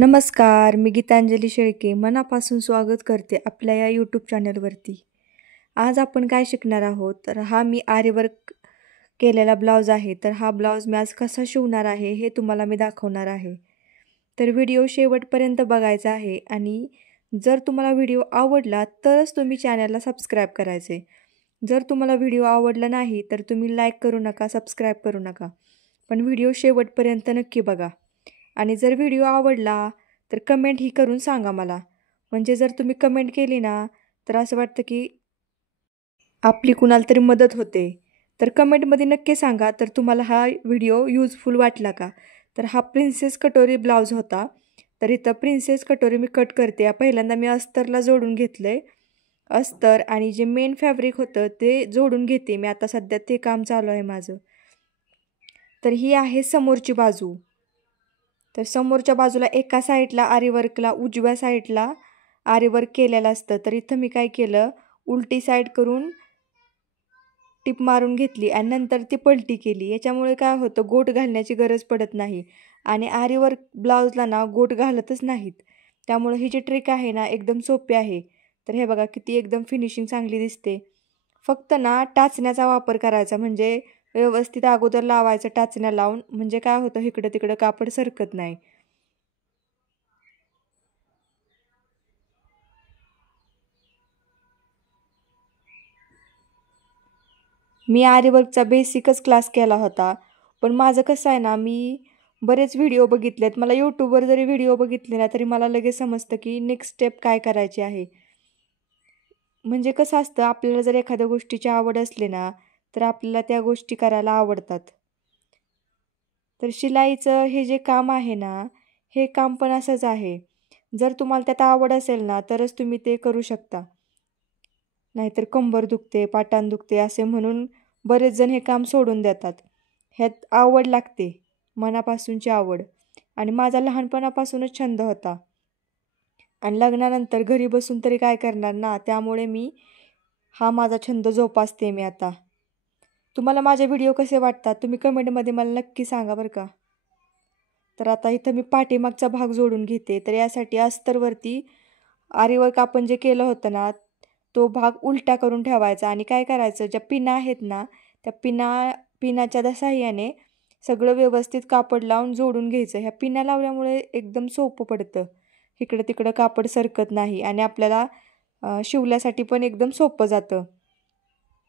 नमस्कार, मी गीतांजली शेळके मनापासून स्वागत करते आपल्या या यूट्यूब चॅनलवरती. आज आपण काय शिकणार आहोत, तर हा मी आरीवर्क केलेला ब्लाऊज आहे. तर हा ब्लाऊज मी आज कसा शिवणार आहे हे तुम्हाला मी दाखवणार आहे. तर व्हिडिओ शेवटपर्यंत बघायचा आहे आणि जर तुम्हाला व्हिडिओ आवडला तरच तुम्ही चॅनलला सबस्क्राईब करायचे. जर तुम्हाला व्हिडिओ आवडला नाही तर तुम्ही लाईक करू नका, सबस्क्राईब करू नका. पण व्हिडिओ शेवटपर्यंत नक्की बघा. आणि जर व्हिडिओ आवडला तर कमेंट ही करून सांगा मला. म्हणजे जर तुम्ही कमेंट केली ना तर असं वाटतं की आपली कुणाला तरी मदत होते. तर कमेंटमध्ये नक्की सांगा तर तुम्हाला हा व्हिडिओ यूजफुल वाटला का. तर हा प्रिन्सेस कटोरी ब्लाऊज होता. तर इथं प्रिन्सेस कटोरी मी कट करते. पहिल्यांदा मी अस्तरला जोडून घेतलं आहे. अस्तर आणि जे मेन फॅब्रिक होतं ते जोडून घेते मी. आता सध्या ते काम चालू आहे माझं. तर ही आहे समोरची बाजू. तर समोरच्या बाजूला एका साईडला आरीवर्कला उजव्या साईडला आरीवर्क केलेलं असतं. तर इथं मी काय केलं, उलटी साईड करून टिप मारून घेतली आणि नंतर ती पलटी केली. याच्यामुळे काय होतं, गोट घालण्याची गरज पडत नाही आणि आरीवर्क ब्लाऊजला ना गोट घालतच नाहीत. त्यामुळे ही जी ट्रिक आहे ना एकदम सोपी आहे. तर हे बघा किती एकदम फिनिशिंग चांगली दिसते. फक्त ना टाचण्याचा वापर करायचा, म्हणजे व्यवस्थित अगोदर लावायचं टाचण्या लावून, म्हणजे काय होतं इकडं तिकडं कापड सरकत नाही. मी आरीवर्कचा बेसिकच क्लास केला होता. पण माझं कसं आहे ना, मी बरेच व्हिडिओ बघितलेत. मला यूट्यूबवर जरी व्हिडिओ बघितले ना तरी मला लगेच समजतं की नेक्स्ट स्टेप काय करायची आहे. म्हणजे कसं असतं, आपल्याला जर एखाद्या गोष्टीची आवड असली ना तर आपल्याला त्या गोष्टी करायला आवडतात. तर शिलाईचं हे जे काम आहे ना, हे काम पण असंच आहे. जर तुम्हाला त्यात आवड असेल ना तरच तुम्ही ते करू शकता. नाहीतर कंबर दुखते, पाटाण दुखते असे म्हणून बरेच जण हे काम सोडून देतात. ह्यात आवड लागते, मनापासूनची आवड. आणि माझा लहानपणापासूनच छंद होता. आणि लग्नानंतर घरी बसून तरी काय करणार ना, त्यामुळे हा माझा छंद जोपासते मी आता. तुम्हाला माझे व्हिडिओ कसे वाटतात तुम्ही कमेंटमध्ये मला नक्की सांगा बरं का. तर आता इथं मी पाठीमागचा भाग जोडून घेते. तर यासाठी अस्तरवरती आरीवर्क आपण जे केलं होतं ना तो भाग उलटा करून ठेवायचा आणि काय करायचं, ज्या पिना आहेत ना त्या पिनाच्या साहाय्याने सगळं व्यवस्थित कापड लावून जोडून घ्यायचं. ह्या पिना लावल्यामुळे एकदम सोपं पडतं, इकडं तिकडं कापड सरकत नाही आणि आपल्याला शिवल्यासाठी पण एकदम सोपं जातं.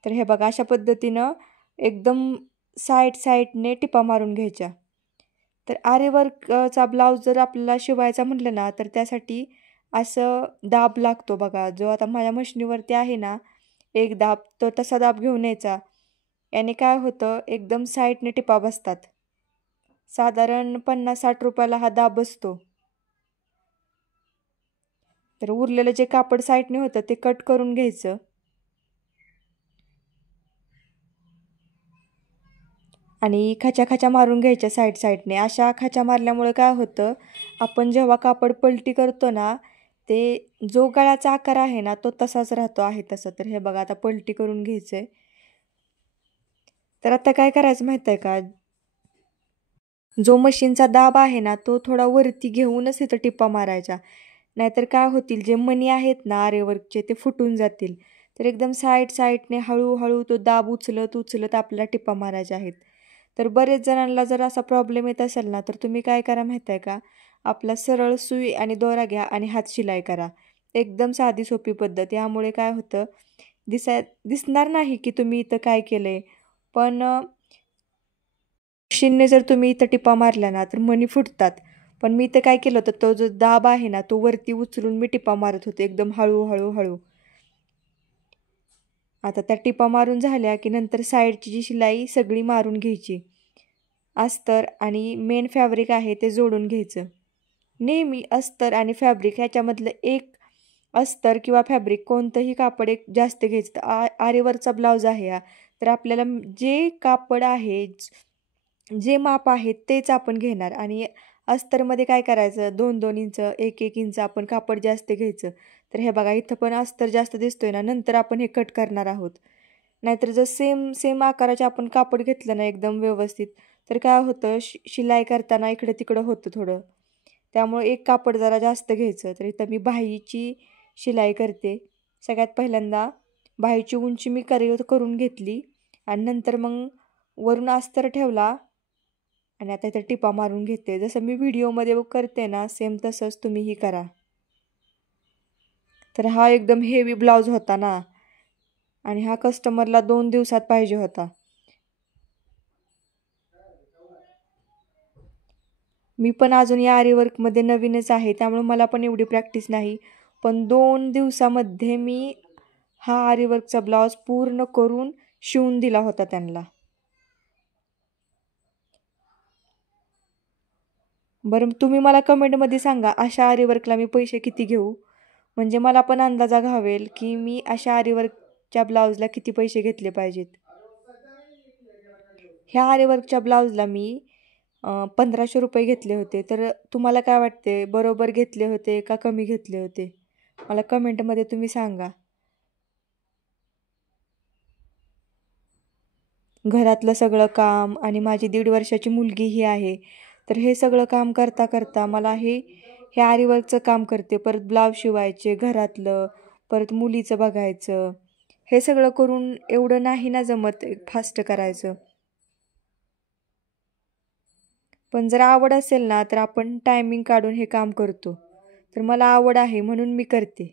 तर हे बघा अशा पद्धतीनं एकदम साईडने टिपा मारून घ्यायच्या. तर आरीवर्कचा ब्लाऊज जर आपल्याला शिवायचा म्हटलं ना तर त्यासाठी असं दाब लागतो बघा. जो आता माझ्या मशिनीवरती आहे ना एक दाब, तो तसा दाब घेऊन यायचा. याने काय होतं, एकदम साईडने टिपा बसतात. साधारण 50-60 रुपयाला हा दाब बसतो. तर उरलेलं जे कापड साईडने होतं ते कट करून घ्यायचं. आणि खाच्या मारून घ्यायच्या साईडने. अशा खाच्या मारल्यामुळे काय होतं, आपण जेव्हा कापड पलटी करतो ना ते जो गळ्याचा आकार आहे ना तो तसाच राहतो आहे तसं. तर हे बघा आता पलटी करून घ्यायचं आहे. तर आता काय करायचं माहीत आहे का, जो मशीनचा दाब आहे ना तो थोडा वरती घेऊनच इथं टिपा मारायच्या. नाहीतर काय होतील, जे मणी आहेत ना आरीवर्कचे ते फुटून जातील. तर एकदम साईडने हळूहळू तो दाब उचलत आपल्याला टिपा मारायच्या आहेत. तर बरेच जणांना जर असा प्रॉब्लेम येत असेल ना तर तुम्ही काय करा माहीत आहे का, आपला सरळ सुई आणि दोरा घ्या आणि हात शिलाई करा. एकदम साधी सोपी पद्धत. यामुळे काय होतं, दिसणार नाही की तुम्ही इथं काय केलं आहे. पण मशीनने जर तुम्ही इथं टिपा मारल्या ना तर मणी फुटतात. पण मी इथं काय केलं होतं, तो जो दाब आहे ना तो वरती उचलून मी टिपा मारत होते एकदम हळू. आता त्या टिपा मारून झाल्या की नंतर साईडची जी शिलाई सगळी मारून घ्यायची. अस्तर आणि मेन फॅब्रिक आहे ते जोडून घ्यायचं. नेहमी अस्तर आणि फॅब्रिक ह्याच्यामधलं एक अस्तर किंवा फॅब्रिक कोणतंही कापड एक जास्त घ्यायचं. आरीवरचा ब्लाऊज आहे हा. तर आपल्याला जे कापड आहे, जे माप आहे तेच आपण घेणार आणि अस्तरमध्ये काय करायचं, 2-2 इंच 1-1 इंच आपण कापड जास्त घ्यायचं. तर हे बघा इथं पण अस्तर जास्त दिसतोय ना, नंतर आपण हे कट करणार आहोत. नाहीतर जर सेम आकाराचे आपण कापड घेतलं ना एकदम व्यवस्थित तर काय होतं, शिलाई करताना इकडं तिकडं होतं थोडं. त्यामुळे एक कापड जरा जास्त घ्यायचं. तर इथं मी बाहीची शिलाई करते. सगळ्यात पहिल्यांदा बाहीची उंची मी करून घेतली आणि नंतर मग वरून अस्तर ठेवला आणि आता इथं टिपा मारून घेते. जसं मी व्हिडिओमध्ये करते ना सेम तसंच तुम्हीही करा. तर हा एकदम हेवी ब्लाऊज होता ना आणि हा कस्टमरला 2 दिवसात पाहिजे होता. मी पण अजून या आरीवर्कमध्ये नवीनच आहे, त्यामुळे मला पण एवढी प्रॅक्टिस नाही. पण 2 दिवसामध्ये मी हा आरीवर्कचा ब्लाऊज पूर्ण करून शिवून दिला होता त्यांना. बरं तुम्ही मला कमेंटमध्ये सांगा अशा आरीवर्कला मी पैसे किती घेऊ? म्हणजे मला पण अंदाजा घावेल की मी अशा आरीवर्कच्या ब्लाऊजला किती पैसे घेतले पाहिजेत. ह्या आरीवर्कच्या ब्लाऊजला मी 1500 रुपये घेतले होते. तर तुम्हाला काय वाटते, बरोबर घेतले होते का कमी घेतले होते? मला कमेंटमध्ये तुम्ही सांगा. घरातलं सगळं काम आणि माझी 1.5 वर्षाची मुलगीही आहे. तर हे सगळं काम करता करता मला हे आरीवर्कचं काम करते. परत ब्लाऊज शिवायचे, घरातलं, परत मुलीचं बघायचं. हे सगळं करून एवढं नाही ना जमत फास्ट करायचं. पण जर आवड असेल ना तर आपण टायमिंग काढून हे काम करतो. तर मला आवड आहे म्हणून मी करते.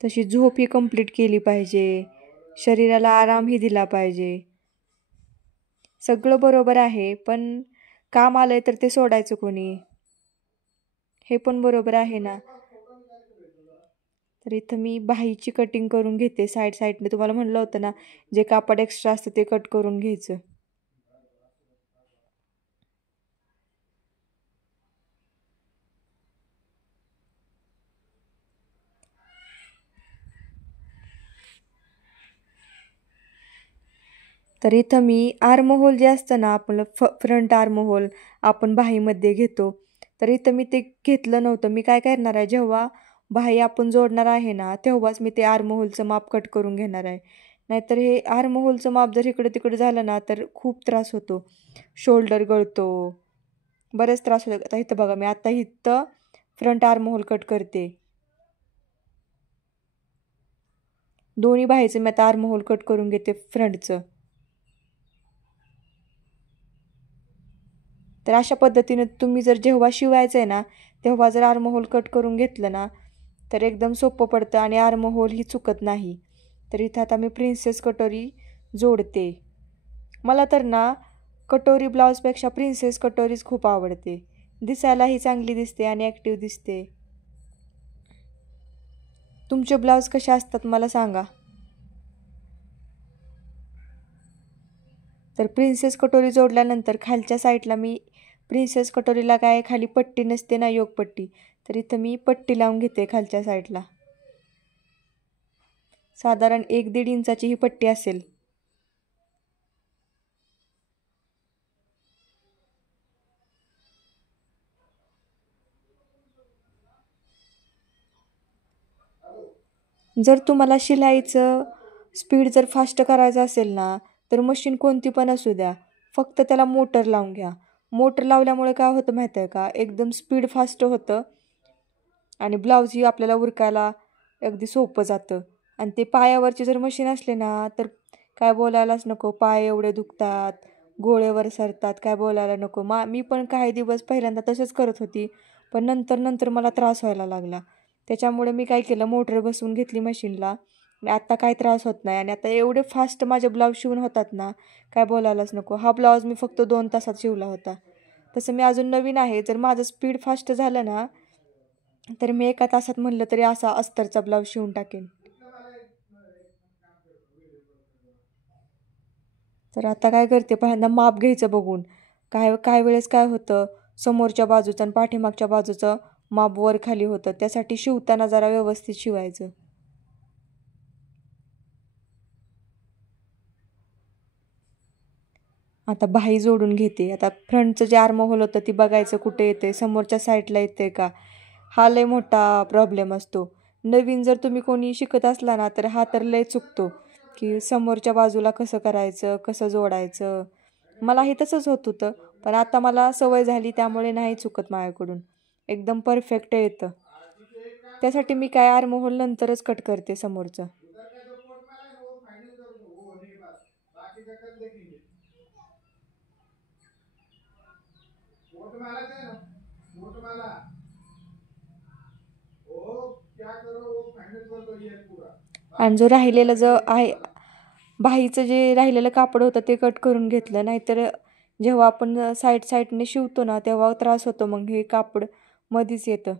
तशी झोप ही कंप्लीट केली पाहिजे. शरीराला आरामही दिला पाहिजे. सगळं बरोबर आहे, पण काम आलंय तर ते सोडायचं कोणी? हे पण बरोबर आहे ना. तर इथं मी बाहीची कटिंग करून घेते साईडने. तुम्हाला म्हणलं होतं ना, जे कापड एक्स्ट्रा असतं ते कट करून घ्यायचं. तर इथं मी आर्म होल जे असतं ना आपलं फ्रंट आर्म होल आपण बाहीमध्ये घेतो. तर इथं मी ते घेतलं नव्हतं. मी काय करणार आहे, जेव्हा बाही आपण जोडणार आहे ना तेव्हाच मी ते आर्म होलचं माप कट करून घेणार आहे. नाहीतर हे आर्म होलचं माप जर इकडं तिकडं झालं ना तर खूप त्रास होतो. शोल्डर गळतो, बरेच त्रास होतो. आता इथं बघा, मी आता इथं फ्रंट आर्म होल कट करते. दोन्ही बाहीचं मी आता आर्म होल कट करून घेते फ्रंटचं. तर अशा पद्धतीने तुम्ही जर जेव्हा शिवायचं आहे ना तेव्हा जर आर्म होल कट करून घेतलं ना तर एकदम सोपं पडतं आणि आर्म होल ही चुकत नाही. तर इथं आता मी प्रिन्सेस कटोरी जोडते. मला तर ना कटोरी ब्लाऊजपेक्षा प्रिन्सेस कटोरीच खूप आवडते. दिसायलाही चांगली दिसते आणि ॲक्टिव्ह दिसते. तुमचे ब्लाऊज कसे असतात मला सांगा. तर प्रिन्सेस कटोरी जोडल्यानंतर खालच्या साईडला मी प्रिन्सेस कटोरीला काय खाली पट्टी नसते ना, योगपट्टी, तर इथं मी पट्टी लावून घेते खालच्या साईडला. साधारण 1-1.5 इंचाची ही पट्टी असेल. जर तुम्हाला शिलाईचं स्पीड जर फास्ट करायचं असेल ना तर मशीन कोणती पण असू द्या, फक्त त्याला मोटर लावून घ्या. मोटर लावल्यामुळे काय होतं माहीत आहे का, एकदम स्पीड फास्ट होतं आणि ब्लाऊजही आपल्याला उरकायला अगदी सोपं जातं. आणि ते पायावरची जर मशीन असले ना तर काय बोलायलाच नको, पाय एवढे दुखतात, गोळेवर सरतात, काय बोलायला नको. मी पण काही दिवस पहिल्यांदा तसंच करत होती, पण नंतर मला त्रास व्हायला लागला. त्याच्यामुळे मी काय केलं, मोटर बसवून घेतली मशीनला आणि आत्ता काही त्रास होत नाही. आणि आता एवढे फास्ट माझे ब्लाऊज शिवून होतात ना, काय बोलायलाच नको. हा ब्लाऊज मी फक्त 2 तासात शिवला होता. तसं मी अजून नवीन आहे, जर माझं स्पीड फास्ट झालं ना तर मी 1 तासात म्हणलं तरी असा अस्तरचा ब्लाऊज शिवून टाकेन. तर आता काय करते, पहिल्यांदा माप घ्यायचं बघून. काय काय वेळेस काय होतं, समोरच्या बाजूचं आणि पाठीमागच्या बाजूचं माप वर खाली होतं. त्यासाठी शिवताना जरा व्यवस्थित शिवायचं. आता बाही जोडून घेते. आता फ्रंटचं जे आर्म होल होतं ती बघायचं कुठे येते, समोरच्या साईडला येते का. हा लय मोठा प्रॉब्लेम असतो. नवीन जर तुम्ही कोणी शिकत असला ना तर हा तर लय चुकतो की समोरच्या बाजूला कसं करायचं, कसं जोडायचं. मलाही तसंच होत होतं, पण आता मला सवय झाली त्यामुळे नाही चुकत माझ्याकडून. एकदम परफेक्ट येतं. त्यासाठी मी काय आर्महोल नंतरच कट करते समोरचं. आणि जो राहिलेलं जो आहे बाहीचं जे राहिलेलं कापड होतं ते कट करून घेतलं. नाहीतर जेव्हा आपण साईडने शिवतो ना तेव्हा त्रास होतो, मग हे कापड मधीच येतं.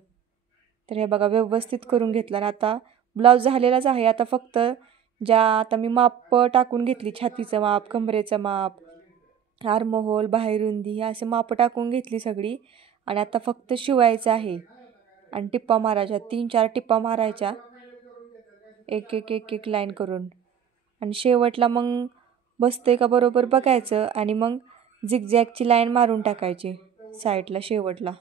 तर हे बघा व्यवस्थित करून घेतलं. आणि आता ब्लाऊज झालेलाच आहे. आता फक्त आता मी माप टाकून घेतली, छातीचं माप, कमरेचं माप, आर्महोल, बाहेरुंदी ही असे माप टाकून घेतली सगळी. आणि आता फक्त शिवायचं आहे. आणि टिप्पा मारायच्या, 3-4 टिप्पा मारायच्या, एक एक एक एक लाईन करून. आणि शेवटला मग बसते का बरोबर बघायचं आणि मग झिगझॅगची लाईन मारून टाकायची साईडला शेवटला.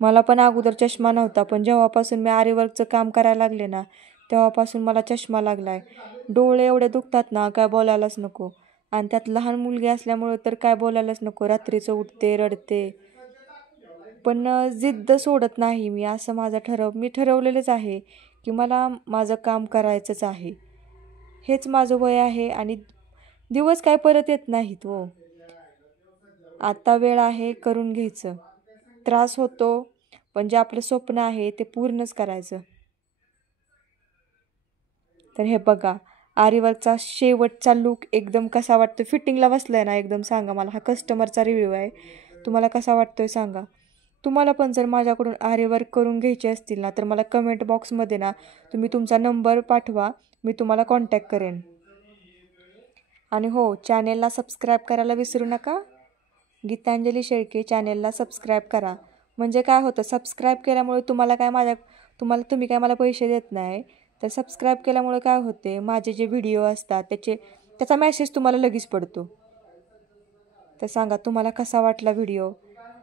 मला पण अगोदर चष्मा नव्हता, पण जेव्हापासून मी आरीवर्कचं काम करायला लागले ना तेव्हापासून मला चष्मा लागलाय. डोळे एवढे दुखतात ना काय बोलायलाच नको. आणि त्यात लहान मुलगी असल्यामुळे तर काय बोलायलाच नको. रात्रीचं उठते, रडते. पण जिद्द सोडत नाही मी. असं मी ठरवलेलंच आहे की मला माझं काम करायचंच आहे. हेच माझं वय आहे आणि दिवस काय परत येत नाहीत हो. आता वेळ आहे, करून घ्यायचं. त्रास होतो, पण जे आपलं स्वप्न आहे ते पूर्णच करायचं. तर हे बघा, आरीवर्कचा शेवटचा लूक एकदम कसा वाटतो, फिटिंगला बसलाय ना एकदम सांगा मला. हा कस्टमरचा रिव्ह्यू आहे. तुम्हाला कसा वाटतोय सांगा. तुम्हाला पण जर माझ्याकडून आरीवर्क करून घ्यायचे असतील ना तर मला कमेंट बॉक्समध्ये ना तुम्ही तुमचा नंबर पाठवा, मी तुम्हाला कॉन्टॅक्ट करेन. आणि हो, चॅनेलला सबस्क्राईब करायला विसरू नका. गीतांजली शेळके चॅनेलला सबस्क्राईब करा. म्हणजे काय होतं, सबस्क्राईब केल्यामुळे तुम्ही काय मला पैसे देत नाही. तर सबस्क्राईब केल्यामुळे काय होते, माझे जे व्हिडिओ असतात त्याचा मेसेज तुम्हाला लगेच पडतो. तर सांगा तुम्हाला कसा वाटला व्हिडिओ.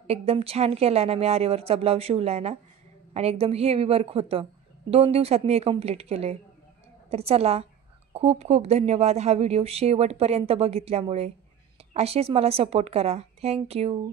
एकदम छान केला आहे ना मी. आरीवर्कचा ब्लाऊज शिवला आहे ना आणि एकदम हेवी वर्क होतं. 2 दिवसात मी हे कंप्लीट केलं आहे. तर चला, खूप खूप धन्यवाद हा व्हिडिओ शेवटपर्यंत बघितल्यामुळे. असेच मला सपोर्ट करा. थँक्यू.